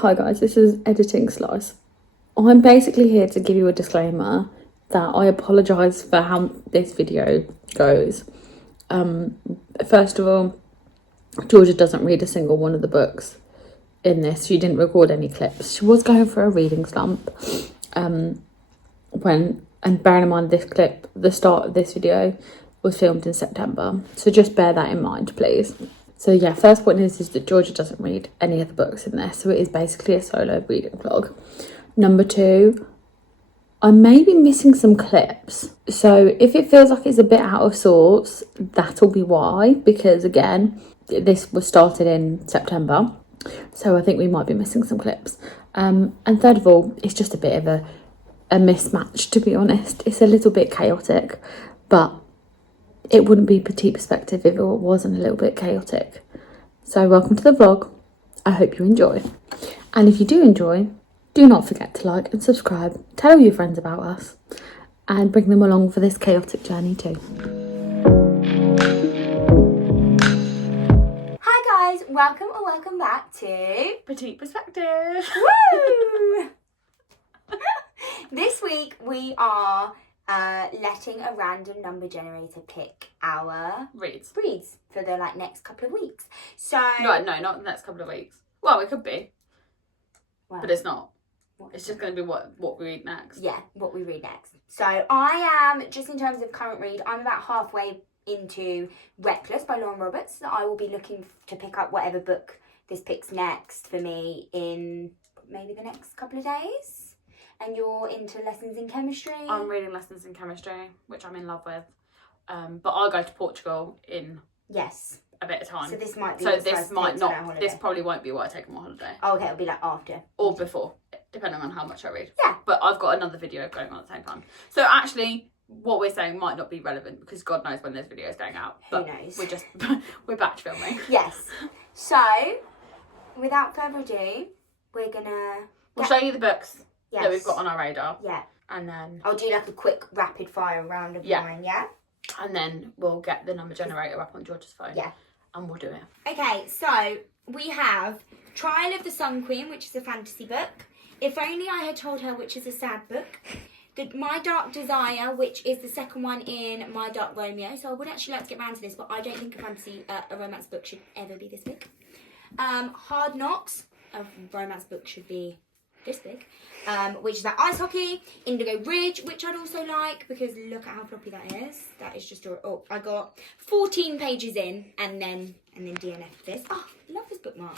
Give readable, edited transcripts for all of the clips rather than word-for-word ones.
Hi guys, this is Editing Slice. I'm basically here to give you a disclaimer that I apologise for how this video goes. First of all, Georgia doesn't read a single one of the books in this. She didn't record any clips. She was going for a reading slump. And bearing in mind the start of this video was filmed in September. So just bear that in mind, please. So yeah, first point is that Georgia doesn't read any of the books in this. So it is basically a solo reading vlog. Number two, I may be missing some clips. So if it feels like it's a bit out of sorts, that'll be why. Because again, this was started in September. So I think we might be missing some clips. And third of all, it's just a bit of a mismatch, to be honest. It's a little bit chaotic, but it wouldn't be Petite perspective if it wasn't a little bit chaotic. So welcome to the vlog. I hope you enjoy. And if you do enjoy, do not forget to like and subscribe. Tell your friends about us and bring them along for this chaotic journey too. Hi guys, welcome back to Petite perspective. Woo! This week we are letting a random number generator pick our Reads. for the next couple of weeks. So No, not the next couple of weeks. Well, it could be, but it's not. It's just going to be what we read next. Yeah, what we read next. So I am, just in terms of current read, I'm about halfway into Reckless by Lauren Roberts. So I will be looking to pick up whatever book this picks next for me in maybe the next couple of days. And you're into Lessons in Chemistry? I'm reading Lessons in Chemistry, which I'm in love with. But I'll go to Portugal in a bit of time. So this might be this probably won't be what I take on my holiday. Oh, okay, it'll be after. Or before, depending on how much I read. Yeah. But I've got another video going on at the same time. So actually, what we're saying might not be relevant because God knows when this video is going out. But who knows? We're batch filming. Yes. So, without further ado, we're gonna... We'll show you the books that we've got on our radar. Yeah. And then... I'll do a quick rapid fire round of mine, yeah? And then we'll get the number generator up on George's phone. Yeah. And we'll do it. Okay, so we have Trial of the Sun Queen, which is a fantasy book. If Only I Had Told Her, which is a sad book. My Dark Desire, which is the second one in My Dark Romeo. So I would actually like to get round to this, but I don't think a romance book should ever be this big. Hard Knocks, a romance book should be this big, which is Ice Hockey. Indigo Ridge, which I'd also like because look at how floppy that is. That is just I got 14 pages in and then DNF'd this. Oh, I love this bookmark.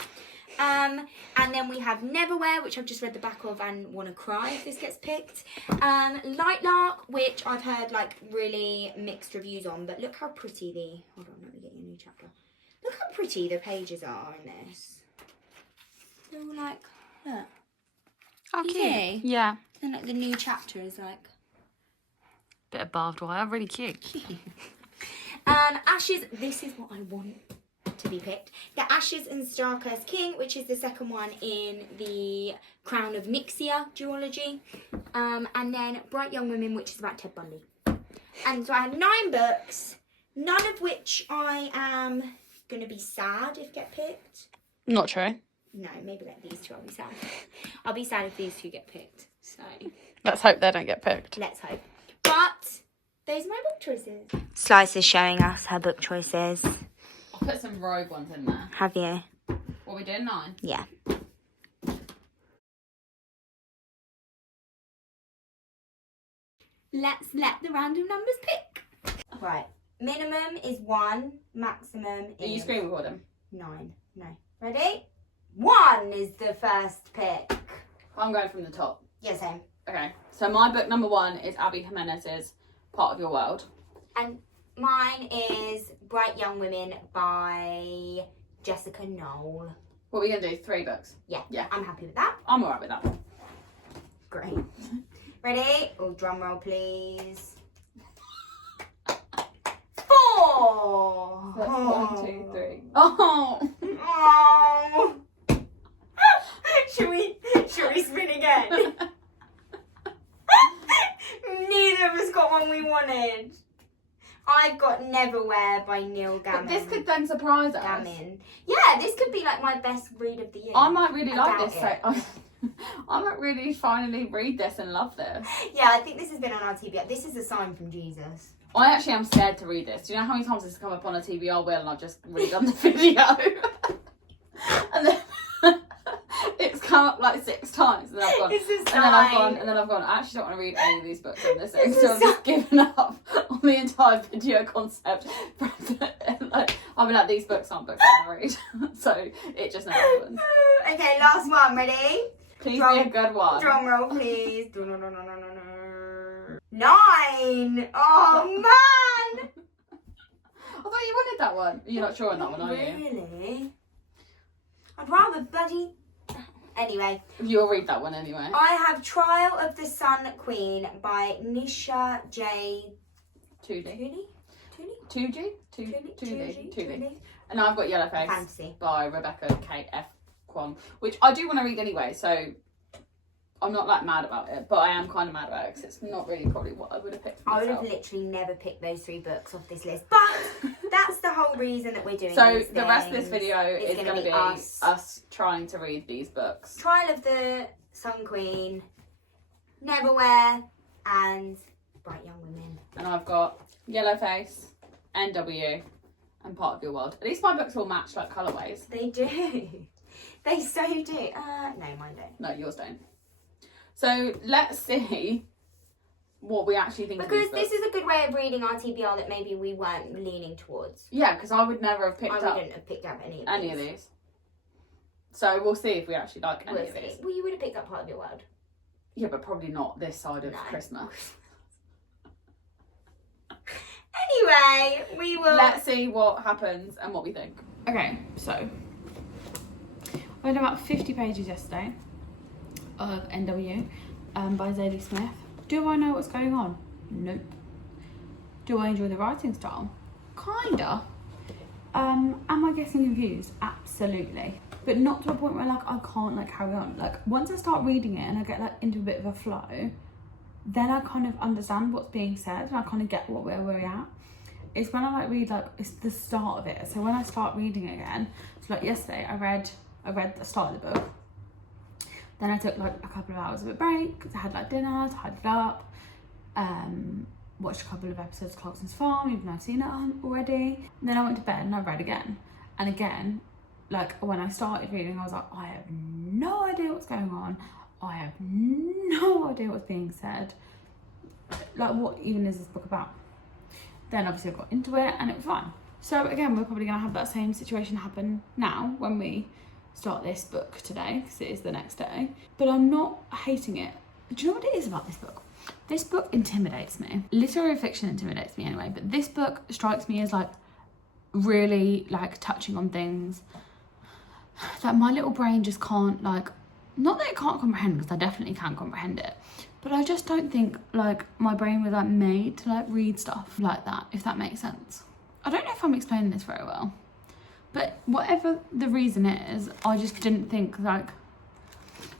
And then we have Neverwhere, which I've just read the back of and want to cry if this gets picked. Light Lark, which I've heard really mixed reviews on, but look how pretty hold on, let me get you a new chapter. Look how pretty the pages are in this. They're all look. Oh, cute. Yeah. And the new chapter is Bit of barbed wire, really cute. Ashes, this is what I want to be picked. The Ashes and Star-Cursed King, which is the second one in the Crown of Nixia duology. And then Bright Young Women, which is about Ted Bundy. And so I have 9 books, none of which I am going to be sad if get picked. Not true. No, maybe these two I'll be sad. I'll be sad if these two get picked. So let's hope they don't get picked. Let's hope. But those are my book choices. Slice is showing us her book choices. I'll put some rogue ones in there. Have you? What are we doing, 9? Yeah. Let's let the random numbers pick. Right. Minimum is 1. Maximum is... Are you screen recording? 9. No. Ready? 1 is the first pick. I'm going from the top. Yeah, same. Okay. So my book number 1 is Abby Jimenez's Part of Your World. And mine is Bright Young Women by Jessica Knoll. What are we going to do? 3 books? Yeah. Yeah. I'm happy with that. I'm alright with that. Great. Ready? Oh, drum roll, please. 4. That's 1, 2, 3. Oh! Oh! Should we spin again? Neither of us got one we wanted. I've got Neverwhere by Neil Gaiman. But this could then surprise us. Gaiman. Yeah, this could be like my best read of the year. I might really like this. So I might really finally read this and love this. Yeah, I think this has been on our TBR. This is a sign from Jesus. I actually am scared to read this. Do you know how many times this has come up on a TBR wheel and I've just redone the video? And then it's come up like 6 times and then I've gone. And then I've gone, I actually don't want to read any of these books in this thing. So I've just given up on the entire video concept. Like, I'll be like, these books aren't books I want to read. So it just never happens. Okay, last one, ready? Please be a good one. Drum roll, please. 9! Oh, man! I thought you wanted that one. You're not sure on that one, are you? Really? I'd rather bloody... Anyway. You'll read that one anyway. I have Trial of the Sun Queen by Nisha J. Tooley. Tooley. And I've got Yellowface Fantasy by Rebecca K.F. Kwong, which I do want to read anyway, so I'm not like mad about it, but I am kind of mad about it because it's not really probably what I would have picked for myself. I would have literally never picked those 3 books off this list, but that's the whole reason that we're doing so these the rest of this video is going to be us trying to read these books. Trial of the Sun Queen, Neverwhere, and Bright Young Women. And I've got Yellowface, NW, and Part of Your World. At least my books all match like colourways. They do. They so do. No, mine don't. No, yours don't. So let's see what we actually think of these books. Because this is a good way of reading our TBR that maybe we weren't leaning towards. Yeah, because I would never have picked up... I wouldn't have picked up any of these. So we'll see if we actually like any of these. Well, you would have picked up Part of Your World. Yeah, but probably not this side of Christmas. Anyway, we will... Let's see what happens and what we think. Okay, so... I read about 50 pages yesterday of NW by Zadie Smith. Do I know what's going on? Nope. Do I enjoy the writing style? Kinda. Am I getting confused? Absolutely. But not to a point where like I can't like carry on. Like once I start reading it and I get like into a bit of a flow, then I kind of understand what's being said and I kind of get where we're at. It's when I like read like it's the start of it. So when I start reading it again, so like yesterday I read the start of the book. Then I took like a couple of hours of a break because I had like dinner, tidied up, watched a couple of episodes of Clarkson's Farm, even though I've seen it already. And then I went to bed and I read again. And again, like when I started reading, I was like, I have no idea what's going on. I have no idea what's being said. Like what even is this book about? Then obviously I got into it and it was fine. So again, we're probably going to have that same situation happen now when we start this book today because it is the next day. But I'm not hating it. Do you know what it is about this book? This book intimidates me. Literary fiction intimidates me anyway, but this book strikes me as like really like touching on things that my little brain just can't like, not that it can't comprehend because I definitely can comprehend it, but I just don't think like my brain was like made to like read stuff like that, if that makes sense. I don't know if I'm explaining this very well, but whatever the reason is, I just didn't think like,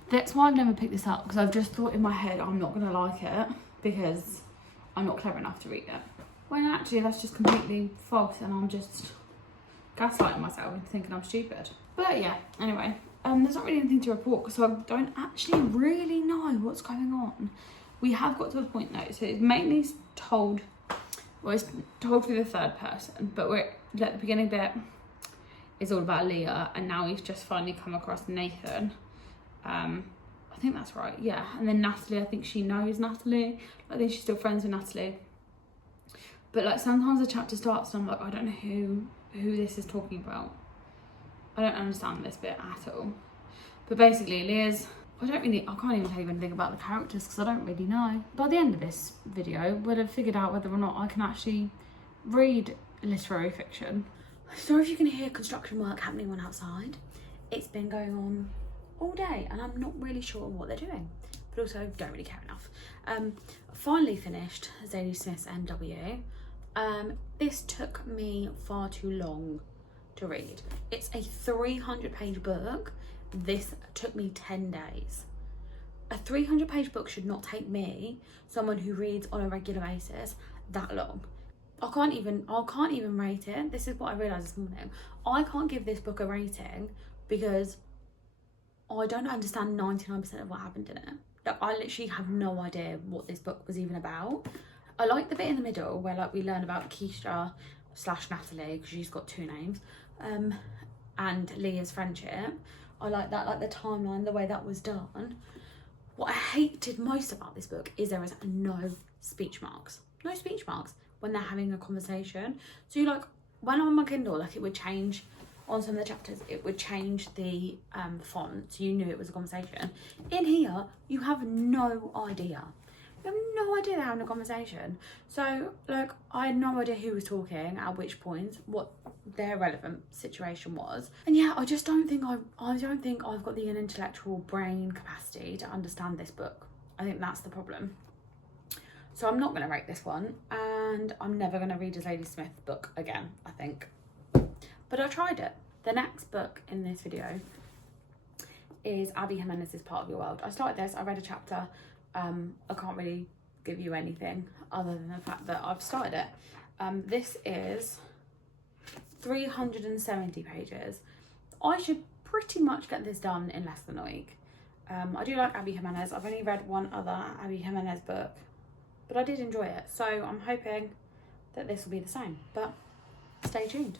that's why I've never picked this up because I've just thought in my head I'm not going to like it because I'm not clever enough to read it. When actually that's just completely false and I'm just gaslighting myself and thinking I'm stupid. But yeah, anyway, there's not really anything to report because I don't actually really know what's going on. We have got to the point though, so it's mainly told, well it's told through the third person, but we're at the beginning bit is all about Leah and now he's just finally come across Nathan. I think that's right, yeah. And then Natalie, I think she knows Natalie. I think she's still friends with Natalie. But like sometimes the chapter starts and I'm like, I don't know who this is talking about. I don't understand this bit at all. But basically Leah's, I can't even tell you anything about the characters because I don't really know. By the end of this video, we'll have figured out whether or not I can actually read literary fiction. Sorry if you can hear construction work happening on outside. It's been going on all day and I'm not really sure what they're doing, but also don't really care enough. Finally finished Zadie Smith's NW. This took me far too long to read. It's a 300-page book. This took me 10 days. A 300-page book should not take me, someone who reads on a regular basis, that long. I can't even rate it. This is what I realised this morning. I can't give this book a rating because I don't understand 99% of what happened in it. Like, I literally have no idea what this book was even about. I like the bit in the middle where like we learn about Keisha / Natalie, because she's got 2 names, and Leah's friendship. I like that, like the timeline, the way that was done. What I hated most about this book is there is no speech marks. No speech marks when they're having a conversation. So you like, when on my Kindle, like it would change on some of the chapters, it would change the font, so you knew it was a conversation. In here, you have no idea. You have no idea they're having a conversation. So like, I had no idea who was talking at which points, what their relevant situation was. And yeah, I just don't think I don't think I've got the intellectual brain capacity to understand this book. I think that's the problem. So I'm not going to rate this one, and I'm never going to read a Zadie Smith book again, I think. But I tried it. The next book in this video is Abby Jimenez's Part of Your World. I started this, I read a chapter. I can't really give you anything other than the fact that I've started it. This is 370 pages. I should pretty much get this done in less than a week. I do like Abby Jimenez. I've only read one other Abby Jimenez book, but I did enjoy it. So I'm hoping that this will be the same, but stay tuned.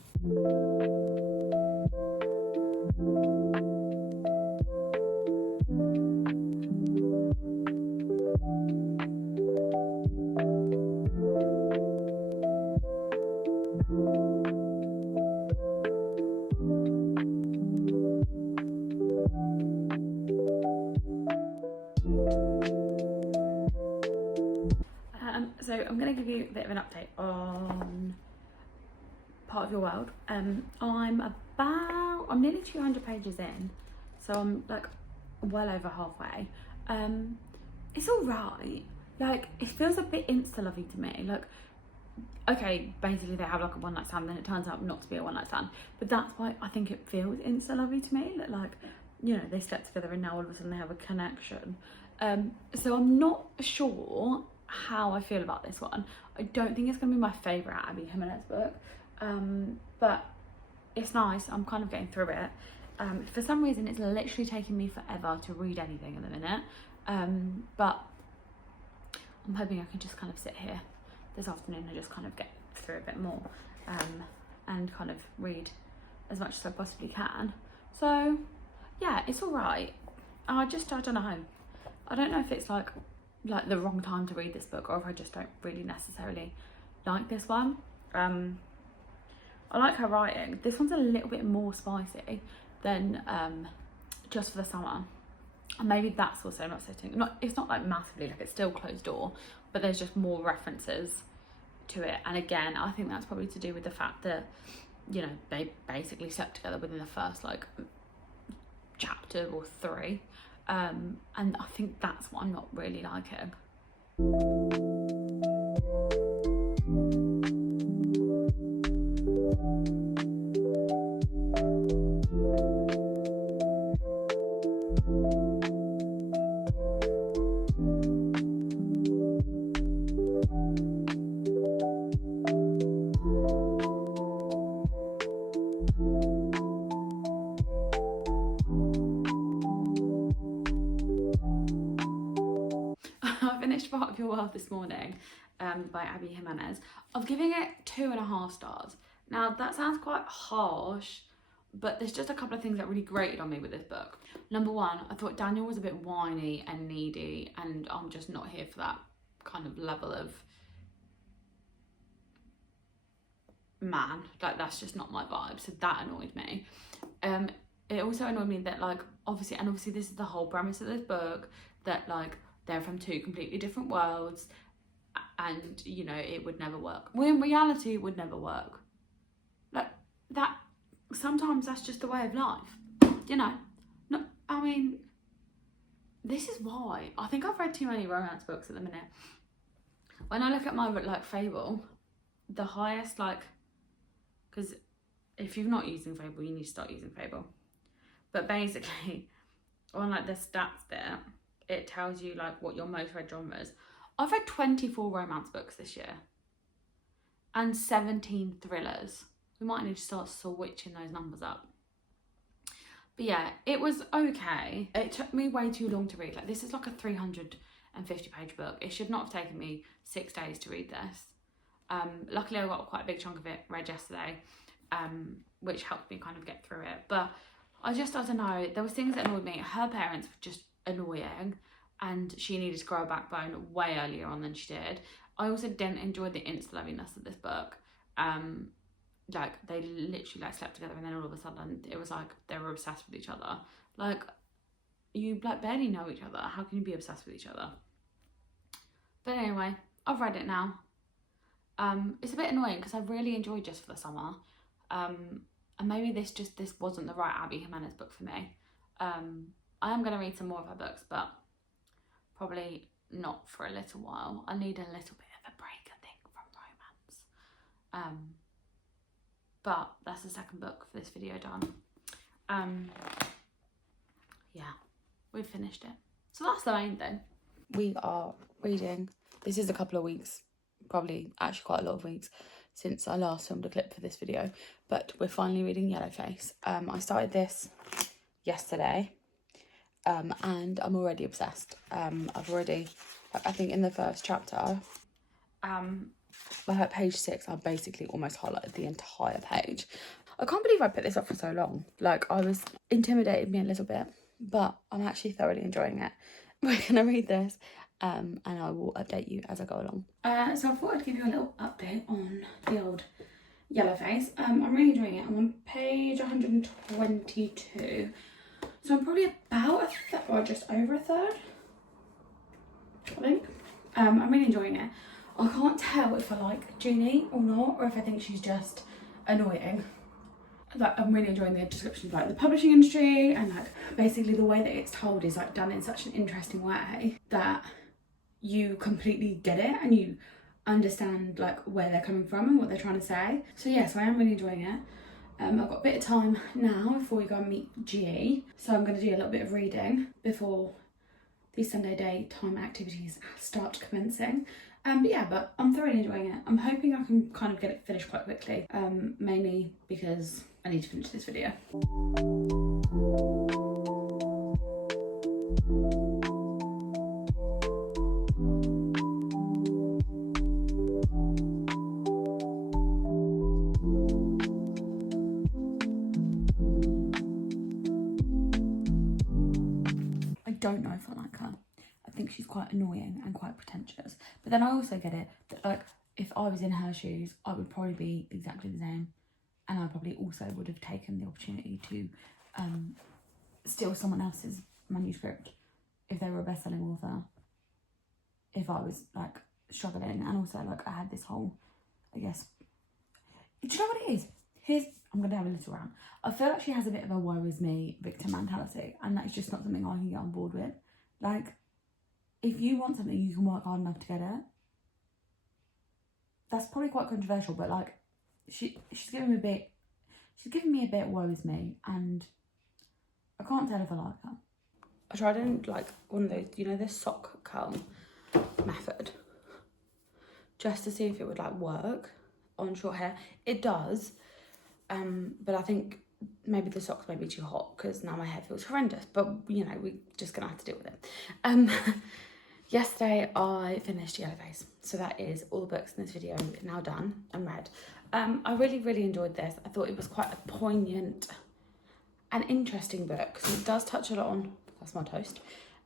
So I'm going to give you a bit of an update on Part of Your World. I'm nearly 200 pages in, so I'm like well over halfway. It's all right. Like, it feels a bit insta-lovey to me. Like, okay, basically they have like a one-night stand, then it turns out not to be a one-night stand, but that's why I think it feels insta-lovey to me. That, like, you know, they slept together and now all of a sudden they have a connection. So I'm not sure how I feel about this one. I don't think it's going to be my favourite Abby Jimenez book, but it's nice. I'm kind of getting through it. For some reason it's literally taking me forever to read anything at the minute, but I'm hoping I can just kind of sit here this afternoon and just kind of get through a bit more, and kind of read as much as I possibly can. So yeah, it's all right. I don't know. I don't know if it's like the wrong time to read this book, or if I just don't really necessarily like this one. I like her writing. This one's a little bit more spicy than Just for the Summer, and maybe that's also not sitting. It's not like massively, like it's still closed door, but there's just more references to it. And again, I think that's probably to do with the fact that, you know, they basically slept together within the first like chapter or 3. And I think that's what I'm not really liking. I finished Part of Your World this morning, by Abby Jimenez. I'm giving it 2.5 stars. Now that sounds quite harsh, but there's just a couple of things that really grated on me with this book. Number one, I thought Daniel was a bit whiny and needy, and I'm just not here for that kind of level of man. Like, that's just not my vibe, so that annoyed me. It also annoyed me that, like, obviously this is the whole premise of this book, that like they're from 2 completely different worlds, and you know, it would never work. Well, in reality it would never work. Like, that sometimes that's just the way of life, you know. No, I mean, this is why I think I've read too many romance books at the minute. When I look at my like Fable, the highest, like, because if you're not using Fable, you need to start using Fable. But basically, on like the stats bit, it tells you like what your most read genre is. I've read 24 romance books this year. and 17 thrillers. We might need to start switching those numbers up. But yeah, it was okay. It took me way too long to read. Like, this is like a 350-page book. It should not have taken me 6 days to read this. Luckily, I got quite a big chunk of it read yesterday, which helped me kind of get through it. But I don't know. There was things that annoyed me. Her parents were just annoying, and she needed to grow a backbone way earlier on than she did. I also didn't enjoy the insta-loviness of this book. Like, they literally like slept together, and then all of a sudden it was like they were obsessed with each other. Like, you like barely know each other. How can you be obsessed with each other? But anyway, I've read it now. It's a bit annoying because I really enjoyed Just for the Summer. And maybe this wasn't the right Abby Jimenez book for me. I am going to read some more of her books, but probably not for a little while. I need a little bit of a break, I think, from romance. But that's the second book for this video done. Yeah, we've finished it. So that's the main thing. We are reading. This is a couple of weeks, probably actually quite a lot of weeks, since I last filmed a clip for this video. But we're finally reading Yellowface. I started this yesterday, and I'm already obsessed. I've already, I think in the first chapter, at page 6, I basically almost highlighted the entire page. I can't believe I put this up for so long. Like, I was intimidated me a little bit, but I'm actually thoroughly enjoying it. We're gonna read this, and I will update you as I go along. So I thought I'd give you a little update on the old Yellowface. I'm really enjoying it. I'm on page 122, so I'm probably about a third, or just over a third, I think. I'm really enjoying it. I can't tell if I like Junie or not, or if I think she's just annoying. Like, I'm really enjoying the description of like the publishing industry, and like basically the way that it's told is like done in such an interesting way that you completely get it and you understand like where they're coming from and what they're trying to say. So yes, I am really enjoying it. I've got a bit of time now before we go and meet G, so I'm going to do a little bit of reading before these Sunday daytime activities start commencing. But I'm thoroughly enjoying it. I'm hoping I can kind of get it finished quite quickly, mainly because I need to finish this video. I don't know if I like her. I think she's quite annoying and quite pretentious. But then I also get it that, like, if I was in her shoes, I would probably be exactly the same. And I probably also would have taken the opportunity to steal someone else's manuscript if they were a best-selling author. If I was, like, struggling. And also, like, I had this whole, I guess... Do you know what it is? I'm going to have a little rant. I feel like she has a bit of a woe is me victim mentality. And that's just not something I can get on board with. Like... if you want something, you can work hard enough to get it. That's probably quite controversial, but like, she's giving me a bit woe is me, and I can't tell if I like her. I tried in like one of those, you know, this sock curl method, just to see if it would like work on short hair. It does, but I think maybe the socks may be too hot because now my hair feels horrendous, but you know, we're just gonna have to deal with it. Yesterday I finished Yellowface, so that is all the books in this video now done and read. I really enjoyed this. I thought it was quite a poignant and interesting book because it does touch a lot on, that's my toast,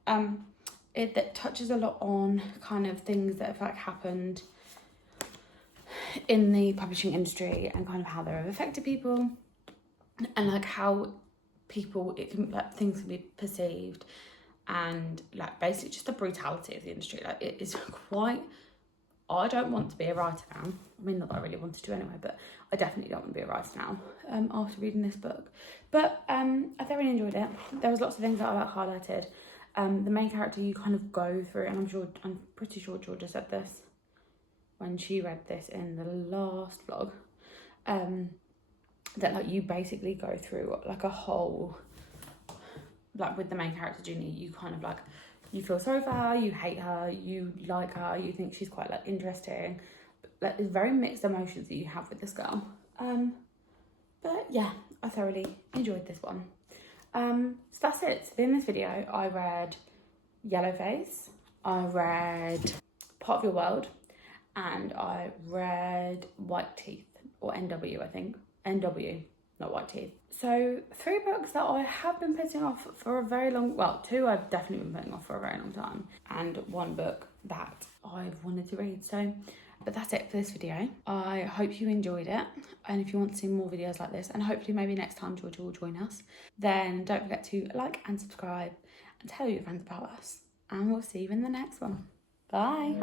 that touches a lot on kind of things that have like happened in the publishing industry and kind of how they've affected people and like how people, it can, like, things can be perceived, and like basically just the brutality of the industry. Like, it is quite, I don't want to be a writer now. I mean, not that I really wanted to anyway, but I definitely don't want to be a writer now after reading this book. But I thoroughly enjoyed it. There was lots of things that I like highlighted. The main character, you kind of go through, and I'm pretty sure Georgia said this when she read this in the last vlog, that like you basically go through like a whole, like with the main character Junie, you kind of like, you feel sorry for her, you hate her, you like her, you think she's quite like interesting, Like, there's very mixed emotions that you have with this girl. But yeah, I thoroughly enjoyed this one. So that's it. So in this video, I read Yellowface, I read Part of Your World, and I read White Teeth, or NW, I think. NW, not White Teeth. So 3 books that I have been putting off for a very long, well, 2 I've definitely been putting off for a very long time, and 1 book that I've wanted to read. So, but that's it for this video. I hope you enjoyed it, and if you want to see more videos like this, and hopefully maybe next time Georgia will join us, then don't forget to like and subscribe and tell your friends about us, and we'll see you in the next one. Bye.